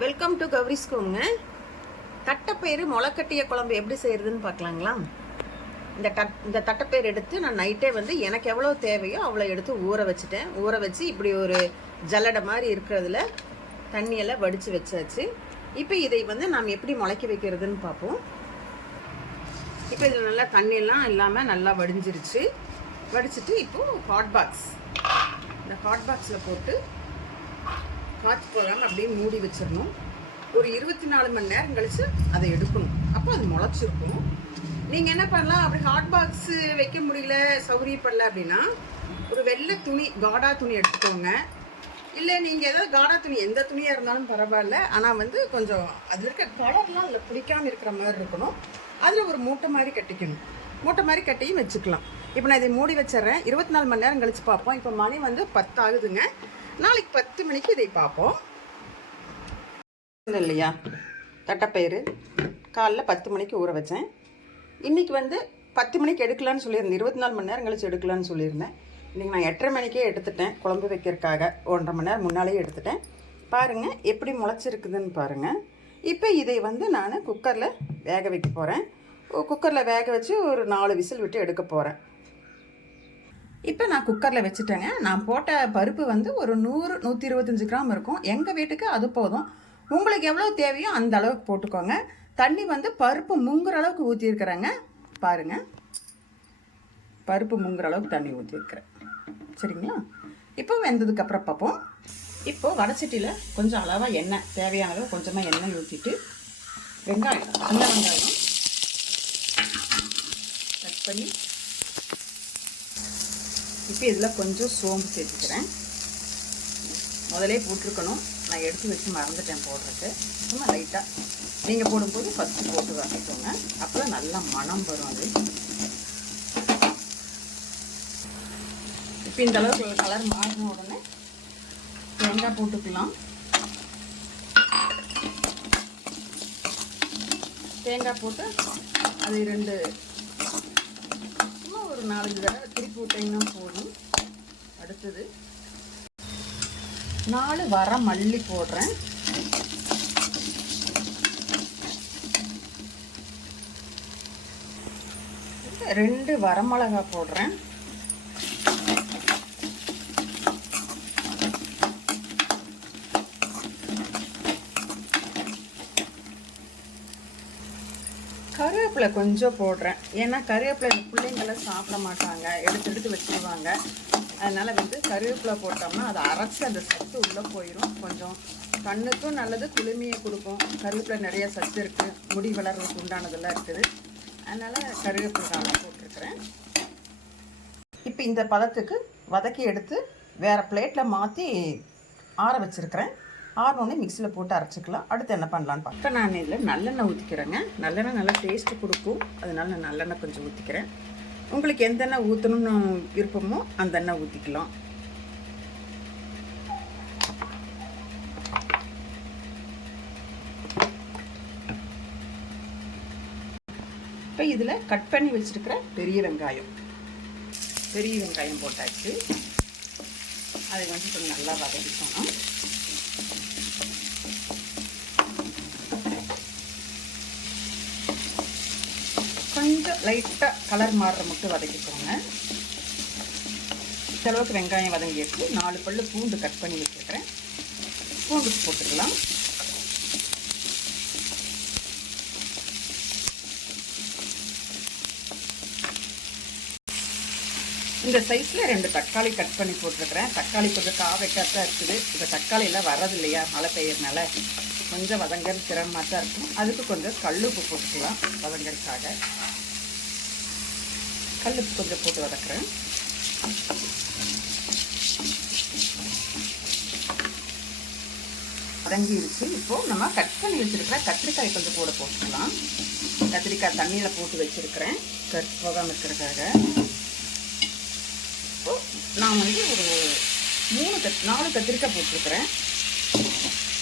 Welcome to Gowri ஸ்கூங்க தட்டைப்பயிறு முளைக்கட்டிய குழம்பு எப்படி செய்யறதுன்னு பார்க்கலாங்களா? இந்த தட் இந்த தட்டைப்பயிறு எடுத்து நான் நைட்டே வந்து எனக்கு எவ்வளோ தேவையோ அவ்வளோ எடுத்து ஊற வச்சுட்டேன். ஊற வச்சு இப்படி ஒரு ஜல்லடை மாதிரி இருக்கிறதுல தண்ணியெல்லாம் வடித்து வச்சாச்சு. இப்போ இதை வந்து நாம் எப்படி முளைக்க வைக்கிறதுன்னு பார்ப்போம். இப்போ இதில் நல்லா தண்ணியெல்லாம் இல்லாமல் நல்லா வடிஞ்சிருச்சு. வடிச்சிட்டு இப்போது ஹாட் பாக்ஸ் இந்த ஹாட் பாக்ஸில் போட்டு காற்று போகாமல் அப்படியே மூடி வச்சிடணும். ஒரு இருபத்தி நாலு மணி நேரம் கழித்து அதை எடுக்கணும். அப்போ அது முளைச்சிருக்கும். நீங்கள் என்ன பண்ணலாம்? அப்படி ஹாட் பாக்ஸு வைக்க முடியல சௌகரியப்படல அப்படின்னா ஒரு வெள்ளை துணி காடா துணி எடுத்துக்கோங்க. இல்லை நீங்கள் ஏதாவது காடா துணி எந்த துணியாக இருந்தாலும் பரவாயில்ல. ஆனால் வந்து கொஞ்சம் அதில் இருக்க கலர்லாம் அதில் பிடிக்காமல் இருக்கிற மாதிரி இருக்கணும். அதில் ஒரு மூட்டை மாதிரி கட்டிக்கணும். மூட்டை மாதிரி கட்டியும் வச்சுக்கலாம். இப்போ நான் இதை மூடி வச்சிடுறேன். இருபத்தி நாலு மணி நேரம் கழிச்சு பார்ப்போம். இப்போ மணி வந்து பத்து ஆகுதுங்க நாளைக்கு பத்து மணிக்கு இதை பார்ப்போம். இல்லையா? தட்டைப்பயிறு. காலைல பத்து மணிக்கு ஊற வச்சேன். இன்றைக்கி வந்து பத்து மணிக்கு எடுக்கலான்னு சொல்லியிருந்தேன். இருபத்தி நாலு மணி நேரம் கழிச்சு எடுக்கலான்னு சொல்லியிருந்தேன். இன்றைக்கி நான் எட்டரை மணிக்கே எடுத்துட்டேன். குழம்பு வைக்கிறதுக்காக ஒன்றரை மணி நேரம் முன்னாலேயே எடுத்துட்டேன். பாருங்கள் எப்படி முளைச்சிருக்குதுன்னு பாருங்கள் இப்போ இதை வந்து நான் குக்கரில் வேக வைக்க போகிறேன் குக்கரில் வேக வச்சு ஒரு நாலு விசில் விட்டு எடுக்க போகிறேன் இப்போ நான் குக்கரில் வச்சுட்டேங்க. நான் போட்ட பருப்பு வந்து ஒரு நூறு நூற்றி இருபத்தஞ்சி கிராம் இருக்கும். எங்கள் வீட்டுக்கு அது போதும். உங்களுக்கு எவ்வளோ தேவையோ அந்த அளவுக்கு போட்டுக்கோங்க. தண்ணி வந்து பருப்பு முங்குற அளவுக்கு ஊற்றிருக்கிறேங்க பாருங்கள் பருப்பு முங்குற அளவுக்கு தண்ணி ஊற்றிருக்கிறேன் சரிங்களா? இப்போ வெந்ததுக்கப்புறம் பார்ப்போம். இப்போது வடச்சட்டியில் கொஞ்சம் அளவாக எண்ணெய் தேவையான அளவு கொஞ்சமாக எண்ணெய் ஊற்றிட்டு வெங்காயம் சின்ன வெங்காயம் கட் பண்ணி இப்போ இதில் கொஞ்சம் சோம்பு சேர்த்துக்கிறேன். முதலே போட்டிருக்கணும். நான் எடுத்து வச்சு மறந்துட்டேன் போடுறதுக்கு. சும்மா லைட்டாக நீங்கள் போடும்போது ஃபஸ்ட்டு போட்டு வதக்கிக்கோங்க. அப்போ நல்லா மணம் வரும் அது. இப்போ இந்த அளவுக்கு கலர் மாறின உடனே தேங்காய் போட்டுக்கலாம். தேங்காய் போட்டு அது ரெண்டு ஒரு நாலஞ்சு தடவை திருப்பி விட்டிங்கன்னா போதும். அடுத்தது நாலு வர மல்லி போடுறேன். ரெண்டு வரமிளகா போடுறேன். கருவேப்பிலை கொஞ்சம் போடுறேன். ஏன்னா கருவேப்பிலை இந்த பிள்ளைங்களாம் சாப்பிட மாட்டாங்க. எடுத்து எடுத்து வச்சுருவாங்க. அதனால் வந்து கருவேப்பிலை போட்டோம்னா அதை அரைச்சி அந்த சத்து உள்ளே போயிடும் கொஞ்சம் கண்ணுக்கும் நல்லது குளுமையை கொடுக்கும். கருவேப்பிலை நிறைய சத்து இருக்குது முடி வளர்றதுக்கு உண்டானதெல்லாம் இருக்குது. அதனால் கருவேப்பிலை காலம் போட்டிருக்கிறேன். இப்போ இந்த பதத்துக்கு வதக்கி எடுத்து வேறு பிளேட்டில் மாற்றி ஆற வச்சுருக்கிறேன். ஆறுனோடனே மிக்சியில் போட்டு அரைச்சிக்கலாம். அடுத்து என்ன பண்ணலான்னு பார்க்க நான் இதில் நல்லெண்ணெய் ஊற்றிக்கிறேங்க நல்லெண்ணெய் நல்லா டேஸ்ட்டு கொடுக்கும். அதனால நான் நல்லெண்ணெய் கொஞ்சம் ஊற்றிக்கிறேன் உங்களுக்கு எந்த எண்ணெய் ஊற்றணும்னு விருப்பமோ அந்த எண்ணெய் ஊற்றிக்கலாம் இப்போ இதில் கட் பண்ணி வச்சுருக்கிற பெரிய வெங்காயம். பெரிய வெங்காயம் போட்டாச்சு. அதை வந்து கொஞ்சம் நல்லா வதக்கிக்கணும் கொஞ்சம் லைட்டாக கலர் மாறுற மட்டும் வதக்கிக்கோங்க. இந்த அளவுக்கு வெங்காயம் வதங்கிட்டு நாலு பல்லு பூண்டு கட் பண்ணி வச்சுருக்கிறேன். பூண்டு போட்டுக்கலாம். இந்த சைஸில் ரெண்டு தக்காளி கட் பண்ணி போட்டிருக்கிறேன். தக்காளி கொஞ்சம் காவைக்காத்தான் இருக்குது. இப்போ தக்காளியெல்லாம் வர்றது இல்லையா மழை பெய்யறனால கொஞ்சம் வதங்கல் சிரமமாக தான் இருக்கும். அதுக்கு கொஞ்சம் கல்லுப்பு போட்டுக்கலாம் வதங்கறதுக்காக கல்லுப்பு கொஞ்சம் போட்டு வதக்குறேன். வதங்கிருச்சு. இப்போது நம்ம கட் பண்ணி வச்சுருக்கிற கத்திரிக்காய் கொஞ்சம் கூட போட்டுக்கலாம். கத்திரிக்காய் தண்ணியில் போட்டு வச்சுருக்கிறேன். கட் போகாமல் இருக்கிறதுக்காக. நான் வந்து ஒரு மூணு கத் நாலு கத்திரிக்காய் போட்டிருக்கிறேன்.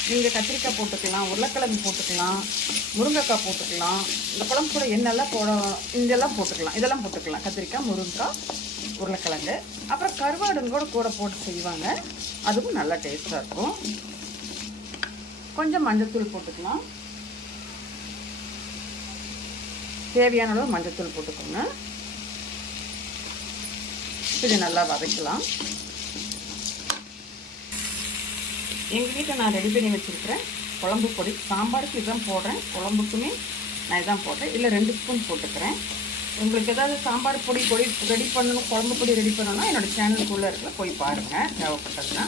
நீங்கள் கத்திரிக்காய் போட்டுக்கலாம் உருளைக்கிழங்கு போட்டுக்கலாம் முருங்கைக்காய் போட்டுக்கலாம் இந்த குழம்பு கூட என்னெல்லாம் போட இதெல்லாம் போட்டுக்கலாம் இதெல்லாம் போட்டுக்கலாம். கத்திரிக்காய் முருங்கைக்காய் உருளைக்கிழங்கு. அப்புறம் கருவாடுங்க கூட கூட போட்டு செய்வாங்க. அதுவும் நல்லா டேஸ்ட்டாக இருக்கும். கொஞ்சம் மஞ்சத்தூள் போட்டுக்கலாம். தேவையான அளவு மஞ்சத்தூள் போட்டுக்கோங்க. இது நல்லா வதக்கலாம். எங்கள் வீட்டில் நான் ரெடி பண்ணி வச்சுருக்கிறேன். குழம்பு பொடி சாம்பாருக்கு இதுதான் போடுறேன். குழம்புக்குமே நான் இதான் போடுறேன் இல்லை ரெண்டு ஸ்பூன் போட்டுக்கிறேன். உங்களுக்கு ஏதாவது சாம்பார் பொடி பொடி ரெடி பண்ணணும் குழம்பு பொடி ரெடி பண்ணணும்னா என்னோடய சேனலுக்குள்ளே இருக்கல போய் பாருங்கள் தேவைப்பட்டதுன்னா.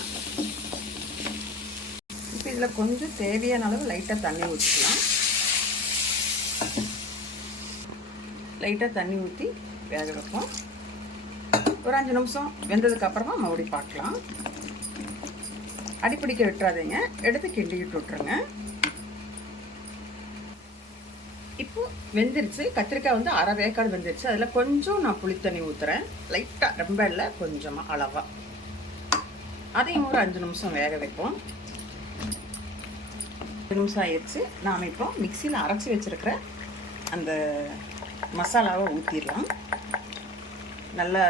இப்போ இதில் கொஞ்சம் தேவையான அளவு லைட்டாக தண்ணி ஊற்றிக்கலாம் லைட்டாக தண்ணி ஊற்றி வேக வைப்போம். ஒரு அஞ்சு நிமிஷம் வெந்ததுக்கு அப்புறமா மறுபடியும் பார்க்கலாம். அடிப்பிடிக்க விட்டுறாதீங்க. எடுத்து கிண்டிக்கிட்டு விட்டுருங்க. இப்போ வெந்துருச்சு. கத்திரிக்காய் வந்து அரை வேக்காடு வெந்துருச்சு. அதில் கொஞ்சம் நான் புளித்தண்ணி ஊற்றுறேன் லைட்டாக ரொம்ப இல்லை கொஞ்சமாக அளவாக அதையும் ஒரு அஞ்சு நிமிஷம் வேக வைப்போம். அஞ்சு நிமிஷம் ஆயிடுச்சு. நாம் இப்போ மிக்சியில் அரைச்சி வச்சுருக்கிற அந்த மசாலாவை ஊற்றிடலாம் நல்லா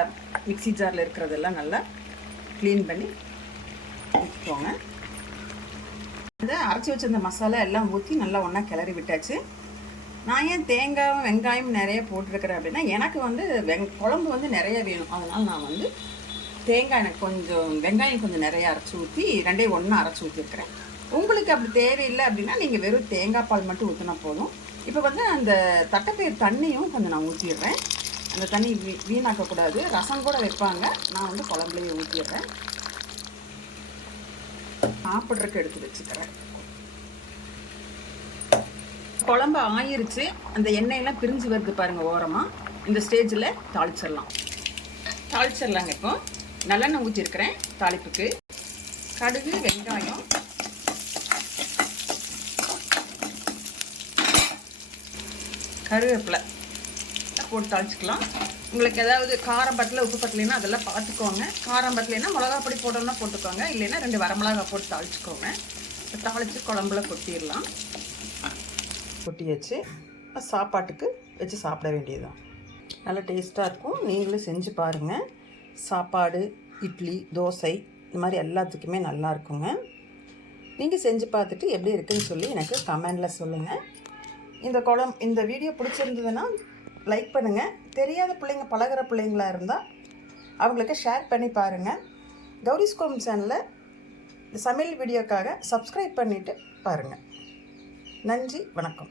மிக்சி ஜாரில் இருக்கிறதெல்லாம் நல்லா க்ளீன் பண்ணி ஊற்றிக்கோங்க இந்த அரைச்சி வச்சிருந்த மசாலா எல்லாம் ஊற்றி நல்லா ஒன்றா கிளறி விட்டாச்சு. நான் ஏன் தேங்காயும் வெங்காயம் நிறைய போட்டிருக்கிறேன் அப்படின்னா எனக்கு வந்து வெங் குழம்பு வந்து நிறைய வேணும். அதனால் நான் வந்து தேங்காய் எனக்கு கொஞ்சம் வெங்காயம் கொஞ்சம் நிறைய அரைச்சி ஊற்றி ரெண்டையும் ஒன்றா அரைச்சி ஊற்றிருக்கிறேன் உங்களுக்கு அப்படி தேவையில்லை அப்படின்னா நீங்கள் வெறும் தேங்காய் பால் மட்டும் ஊற்றினா போதும். இப்போ வந்து அந்த தட்டைப்பயிர் தண்ணியும் கொஞ்சம் நான் ஊற்றிடுறேன் அந்த தண்ணி வீ வீணாக்கக்கூடாது. ரசம் கூட வைப்பாங்க. நான் வந்து குழம்புலையே ஊற்றிடுறேன் சாப்பிட்றதுக்கு எடுத்து வச்சுக்கிறேன். குழம்பு ஆயிருச்சு. அந்த எண்ணெயெல்லாம் பிரிஞ்சு வருது பாருங்கள் ஓரமாக இந்த ஸ்டேஜில் தாளிச்சிடலாம். தாளிச்சிடலாங்க இப்போ. நல்லெண்ணெய் ஊற்றிருக்கிறேன் தாளிப்புக்கு. கடுகு வெங்காயம். கருவேப்பிலை. போட்டு தாளிச்சிக்கலாம். உங்களுக்கு ஏதாவது காரம் பட்டில் உப்பு பட்டலைன்னா அதெல்லாம் பார்த்துக்கோங்க. காரம் பட்டலைன்னா மிளகா பொடி போடணும்னா போட்டுக்கோங்க. இல்லைன்னா ரெண்டு வரமிளகா போட்டு தாளிச்சிக்கோங்க. தாளித்து குழம்புல கொட்டிடலாம். கொட்டி வச்சு சாப்பாட்டுக்கு வச்சு சாப்பிட வேண்டியதுதான். நல்லா டேஸ்ட்டாக இருக்கும். நீங்களும் செஞ்சு பாருங்கள் சாப்பாடு இட்லி தோசை இந்த மாதிரி எல்லாத்துக்குமே நல்லா இருக்குங்க. நீங்கள் செஞ்சு பார்த்துட்டு எப்படி இருக்குன்னு சொல்லி எனக்கு கமெண்டில் சொல்லுங்கள் இந்த குழம் இந்த வீடியோ பிடிச்சிருந்ததுன்னா லைக் பண்ணுங்கள் தெரியாத பிள்ளைங்க பழகிற பிள்ளைங்களா இருந்தால் அவங்களுக்கு ஷேர் பண்ணி பாருங்கள் கௌரி ஸ்கோம் சேனலில் சமையல் வீடியோக்காக சப்ஸ்கிரைப் பண்ணிவிட்டு பாருங்கள் நன்றி வணக்கம்.